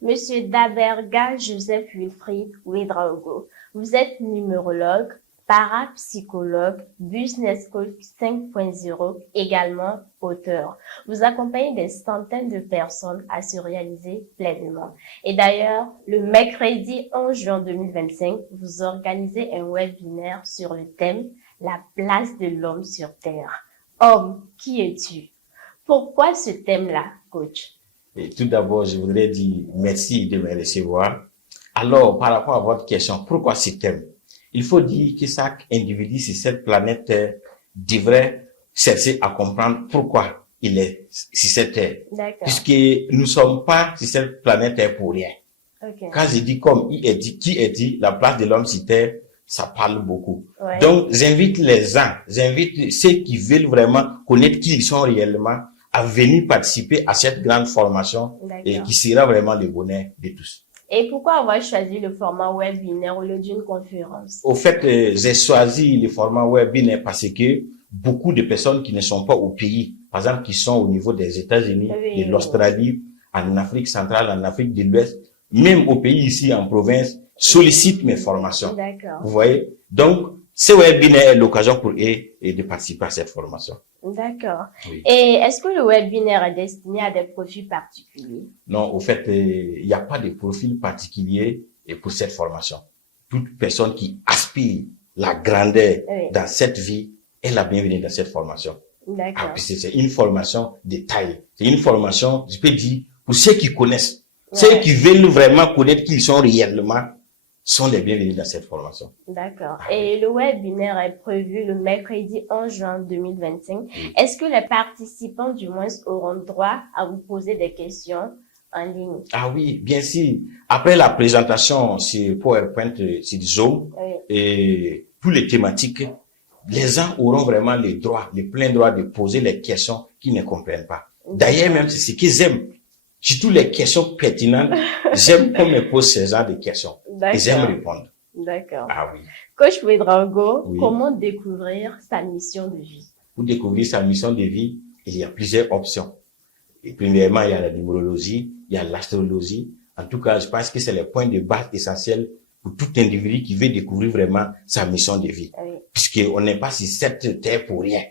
Monsieur Daberga Joseph Wilfried Ouedraogo, vous êtes numérologue, parapsychologue, Business Coach 5.0, également auteur. Vous accompagnez des centaines de personnes à se réaliser pleinement. Et d'ailleurs, le mercredi 11 juin 2025, vous organisez un webinaire sur le thème « La place de l'homme sur Terre ». Homme, qui es-tu? Pourquoi ce thème-là, coach? Et tout d'abord, je voudrais dire merci de me recevoir. Alors, par rapport à votre question, pourquoi ce thème? Il faut dire que chaque individu sur cette planète Terre devrait chercher à comprendre pourquoi il est sur cette Terre. Puisque nous ne sommes pas sur cette planète Terre pour rien. Quand je dis comme il est dit, qui est dit, la place de l'homme sur Terre, ça parle beaucoup. Donc, j'invite les gens, j'invite ceux qui veulent vraiment connaître qui ils sont réellement à venir participer à cette grande formation et qui sera vraiment le bonheur de tous. Et pourquoi avoir choisi le format webinaire au lieu d'une conférence? Au fait, j'ai choisi le format webinaire parce que beaucoup de personnes qui ne sont pas au pays, par exemple, qui sont au niveau des États-Unis, de l'Australie, en Afrique centrale, en Afrique de l'Ouest, même au pays ici en province, sollicitent mes formations. Vous voyez? Donc, ce webinaire est l'occasion pour eux de participer à cette formation. D'accord. Oui. Et est-ce que le webinaire est destiné à des profils particuliers? Non, au fait, il n'y a pas de profil particulier pour cette formation. Toute personne qui aspire la grandeur dans cette vie est la bienvenue dans cette formation. D'accord. C'est une formation de taille. C'est une formation, je peux dire, pour ceux qui connaissent. Ceux qui veulent vraiment connaître qui ils sont réellement sont les bienvenus dans cette formation. D'accord. Et le webinaire est prévu le mercredi 11 juin 2025. Oui. Est-ce que les participants, du moins, auront droit à vous poser des questions en ligne? Ah oui, bien sûr. Après la présentation sur PowerPoint, sur Zoom, et tous les thématiques, les gens auront vraiment le plein droit de poser les questions qu'ils ne comprennent pas. D'ailleurs, même c'est ce qu'ils aiment. Surtout les questions pertinentes, j'aime qu'on me pose ces genres de questions. Et j'aime répondre. D'accord. Ah oui. Coach Ouedraogo, comment découvrir sa mission de vie? Pour découvrir sa mission de vie, il y a plusieurs options. Et premièrement, il y a la numérologie, il y a l'astrologie. En tout cas, je pense que c'est les points de base essentiels pour tout individu qui veut découvrir vraiment sa mission de vie. Oui. Puisqu'on n'est pas sur cette terre pour rien.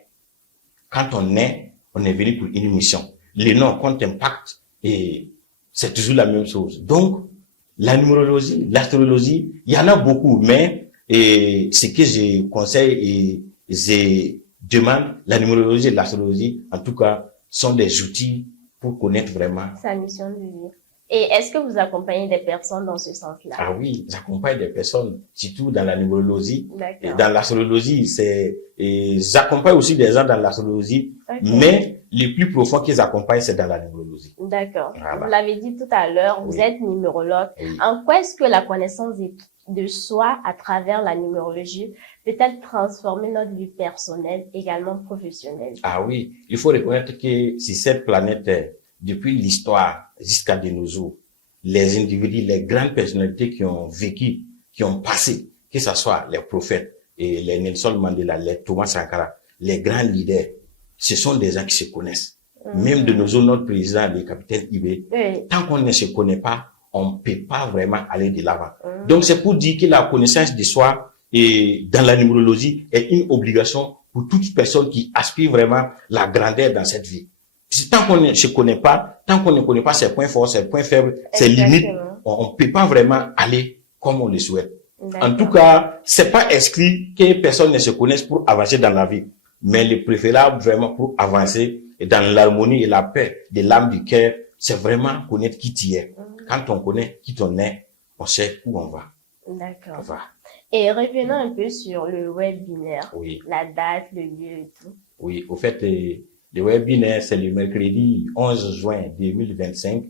Quand on est venu pour une mission. Le nom compte impact. Et c'est toujours la même chose. Donc, la numérologie, l'astrologie, il y en a beaucoup, mais ce que je conseille et je demande, la numérologie et l'astrologie, en tout cas, sont des outils pour connaître vraiment sa mission de vie. Et est-ce que vous accompagnez des personnes dans ce sens-là? Ah oui, j'accompagne des personnes, surtout dans la numérologie. Et dans l'astrologie, j'accompagne aussi des gens dans l'astrologie, mais le plus profond qu'ils accompagnent, c'est dans la numérologie. D'accord. Voilà. Vous l'avez dit tout à l'heure, vous êtes numérologue. Oui. En quoi est-ce que la connaissance de soi à travers la numérologie peut-elle transformer notre vie personnelle, également professionnelle? Ah oui, il faut reconnaître que sur cette planète, depuis l'histoire jusqu'à de nos jours, les individus, les grandes personnalités qui ont vécu, qui ont passé, que ce soit les prophètes et les Nelson Mandela, les Thomas Sankara, les grands leaders, ce sont des gens qui se connaissent. Même de nos jours, notre président, le capitaine Ibé, tant qu'on ne se connaît pas, on ne peut pas vraiment aller de l'avant. Donc, c'est pour dire que la connaissance de soi et dans la numérologie est une obligation pour toute personne qui aspire vraiment la grandeur dans cette vie. Tant qu'on ne se connaît pas, tant qu'on ne connaît pas ses points forts, ses points faibles, ses limites, on ne peut pas vraiment aller comme on le souhaite. En tout cas, c'est pas exclu que personne ne se connaisse pour avancer dans la vie. Mais le préférable vraiment pour avancer dans l'harmonie et la paix de l'âme du cœur, c'est vraiment connaître qui tu es. Quand on connaît qui on est, on sait où on va. D'accord. Et revenons un peu sur le webinaire. Oui. La date, le lieu et tout. Oui, au fait, le webinaire, c'est le mercredi 11 juin 2025.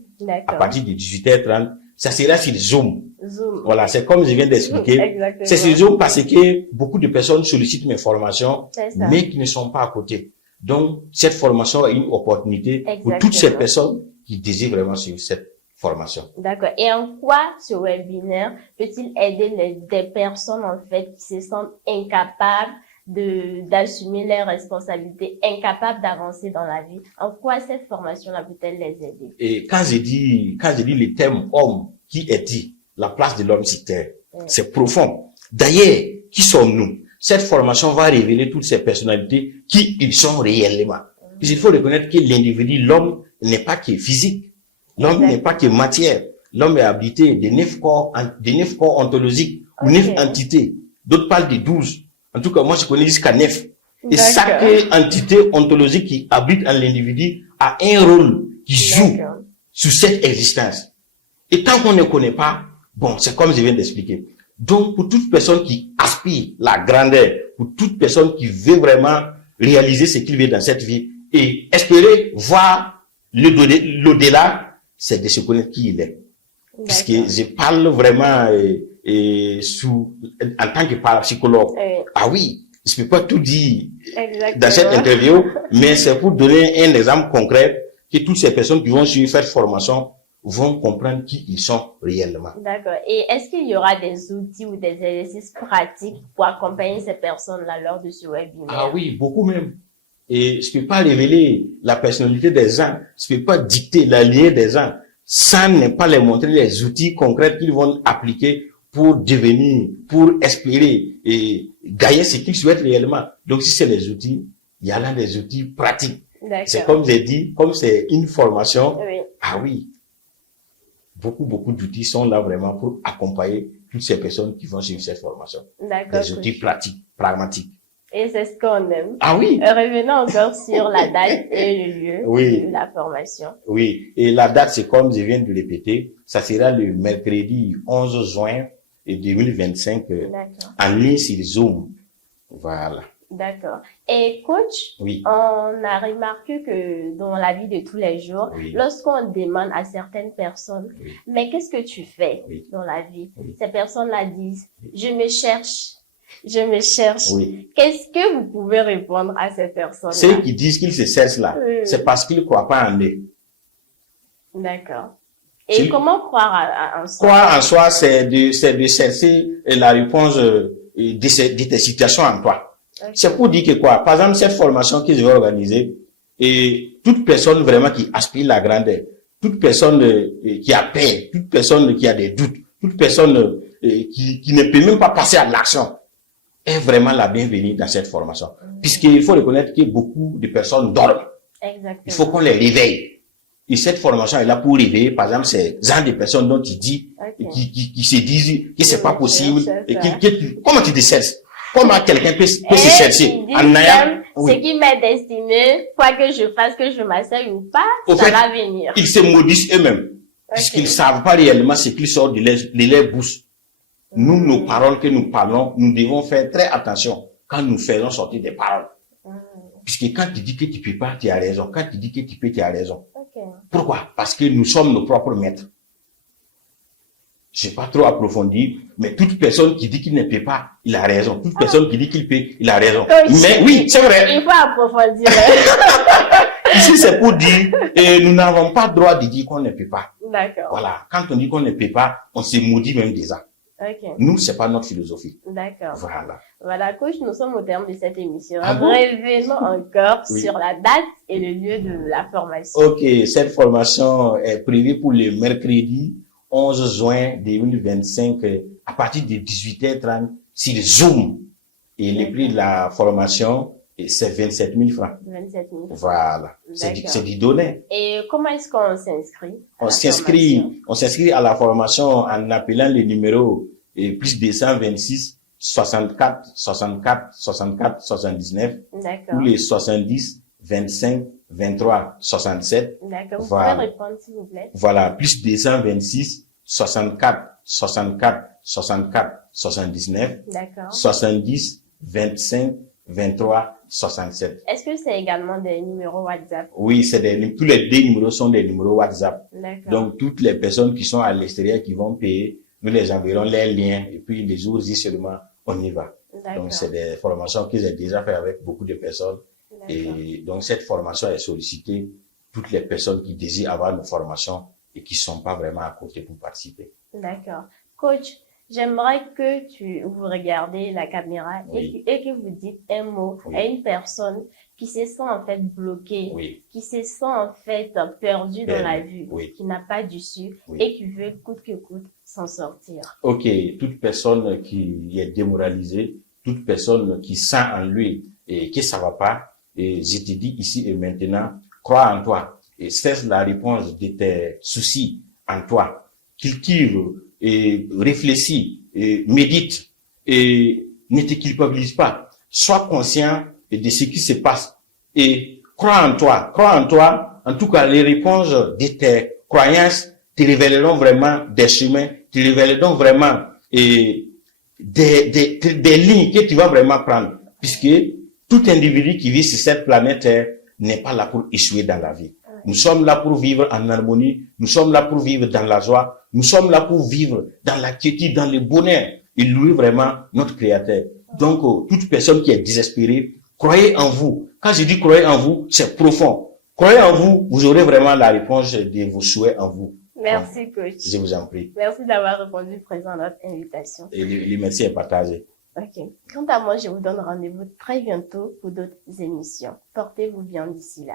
À partir de 18h30. Ça sera sur Zoom. Voilà, c'est comme je viens d'expliquer. C'est sur Zoom parce que beaucoup de personnes sollicitent mes formations, mais qui ne sont pas à côté. Donc, cette formation est une opportunité pour toutes ces personnes qui désirent vraiment suivre cette formation. D'accord. Et en quoi ce webinaire peut-il aider des personnes, en fait, qui se sentent incapables d'assumer leurs responsabilités, incapables d'avancer dans la vie. En quoi cette formation-là peut-elle les aider? Et quand je dis le terme homme, qui est dit, la place de l'homme sur terre, c'est profond. D'ailleurs, qui sommes-nous? Cette formation va révéler toutes ces personnalités, qui ils sont réellement. Il faut reconnaître que l'individu, l'homme, n'est pas que physique. L'homme n'est pas que matière. L'homme est habité de 9 corps ontologiques, ou 9 entités. D'autres parlent de 12. En tout cas, moi, je connais jusqu'à 9. Et chaque entité ontologique qui habite en l'individu a un rôle qui joue sur cette existence. Et tant qu'on ne connaît pas, bon, c'est comme je viens d'expliquer. Donc, pour toute personne qui aspire la grandeur, pour toute personne qui veut vraiment réaliser ce qu'il veut dans cette vie et espérer voir l'au-delà, c'est de se connaître qui il est. Puisque je parle vraiment en tant que parapsychologue. Ah oui, je peux pas tout dire dans cette interview, mais c'est pour donner un exemple concret que toutes ces personnes qui vont suivre cette formation vont comprendre qui ils sont réellement. D'accord. Et est-ce qu'il y aura des outils ou des exercices pratiques pour accompagner ces personnes-là lors de ce webinaire? Ah oui, beaucoup même. Et je peux pas révéler la personnalité des gens, je peux pas dicter la lignée des gens, sans ne pas les montrer les outils concrets qu'ils vont appliquer pour devenir, pour espérer et gagner ce qu'ils souhaitent réellement. Donc si c'est les outils, il y a là des outils pratiques. C'est comme j'ai dit, comme c'est une formation, ah oui, beaucoup d'outils sont là vraiment pour accompagner toutes ces personnes qui vont suivre cette formation. Des outils pratiques, pragmatiques. Et c'est ce qu'on aime. Ah oui. Revenons encore sur la date et le lieu de la formation. Oui. Et la date, c'est comme je viens de le répéter, ça sera le mercredi 11 juin 2025 en ligne sur Zoom. Voilà. D'accord. Et coach, on a remarqué que dans la vie de tous les jours, lorsqu'on demande à certaines personnes, mais qu'est-ce que tu fais dans la vie? Ces personnes-là disent, je me cherche. Qu'est-ce que vous pouvez répondre à ces personnes-là? Ceux qui disent qu'ils se cherchent là, c'est parce qu'ils ne croient pas en eux. D'accord. Et comment croire en soi? Croire en soi, c'est de chercher la réponse de tes situations en toi. C'est pour dire que quoi? Par exemple, cette formation que je vais organiser, et toute personne vraiment qui aspire la grandeur, toute personne qui a peur, toute personne qui a des doutes, toute personne qui ne peut même pas passer à l'action, est vraiment la bienvenue dans cette formation. Puisqu'il faut reconnaître que beaucoup de personnes dorment. Exactement. Il faut qu'on les réveille. Et cette formation est là pour réveiller, par exemple, ces gens de personnes dont tu dis, qui se disent que c'est pas possible. Comment tu te cherches? Comment quelqu'un peut se chercher en ayant ce qui m'est destiné, quoi que je fasse, que je m'asseye ou pas, ça va venir. Ils se maudissent eux-mêmes. Puisqu'ils savent pas réellement ce qui sort de leur bouche. Nous, nos paroles que nous parlons, nous devons faire très attention quand nous faisons sortir des paroles. Puisque quand tu dis que tu peux pas, tu as raison. Quand tu dis que tu peux, tu as raison. Pourquoi? Parce que nous sommes nos propres maîtres. Je n'ai pas trop approfondi, mais toute personne qui dit qu'il ne peut pas, il a raison. Toute personne qui dit qu'il peut, il a raison. Mais oui, c'est vrai. Il faut approfondir. Ici, c'est pour dire, nous n'avons pas le droit de dire qu'on ne peut pas. D'accord. Voilà. Quand on dit qu'on ne peut pas, on se maudit même déjà. Nous, c'est pas notre philosophie. D'accord. Voilà. Voilà, coach, nous sommes au terme de cette émission. Revenons encore sur la date et le lieu de la formation. Ok, cette formation est prévue pour le mercredi 11 juin 2025 à partir de 18h30 sur Zoom. Et le prix de la formation, c'est 27 000 francs. 27 000 francs. Voilà. C'est du donné. Et comment est-ce qu'on s'inscrit? On s'inscrit à la formation en appelant le numéro plus 226 64 64 64 79 ou les 70 25 23 67. D'accord. Vous pouvez répondre, s'il vous plaît. Voilà. Plus 226 64 64 64 79. D'accord. 70 25 23 67. Est-ce que c'est également des numéros WhatsApp? Oui, tous les deux numéros sont des numéros WhatsApp. D'accord. Donc, toutes les personnes qui sont à l'extérieur qui vont payer, nous les enverrons les liens et puis les jours y seulement, on y va. Donc, c'est des formations que j'ai déjà fait avec beaucoup de personnes. Et donc, cette formation est sollicitée toutes les personnes qui désirent avoir une formation et qui sont pas vraiment à côté pour participer. D'accord. Coach, J'aimerais que vous regardez la caméra Oui. et que vous dites un mot Oui. à une personne qui se sent en fait bloquée, Oui. qui se sent en fait perdue dans la vie, Oui. qui n'a pas d'issue Oui. et qui veut coûte que coûte s'en sortir. Ok, toute personne qui est démoralisée, toute personne qui sent en lui et que ça va pas, et je te dis ici et maintenant, crois en toi et cesse la réponse de tes soucis en toi. Cultive et réfléchis et médite et ne te culpabilise pas. Sois conscient de ce qui se passe et crois en toi. Crois en toi. En tout cas, les réponses de tes croyances te révéleront vraiment des chemins, te révéleront vraiment des lignes que tu vas vraiment prendre. Puisque tout individu qui vit sur cette planète n'est pas là pour échouer dans la vie. Nous sommes là pour vivre en harmonie, nous sommes là pour vivre dans la joie, nous sommes là pour vivre dans la quiétude, dans le bonheur et louer vraiment notre Créateur. Donc, toute personne qui est désespérée, croyez en vous. Quand je dis croyez en vous, c'est profond. Croyez en vous, vous aurez vraiment la réponse de vos souhaits en vous. Merci, coach. Je vous en prie. Merci d'avoir répondu présent à notre invitation. Et le merci est partagé. Ok. Quant à moi, je vous donne rendez-vous très bientôt pour d'autres émissions. Portez-vous bien d'ici là.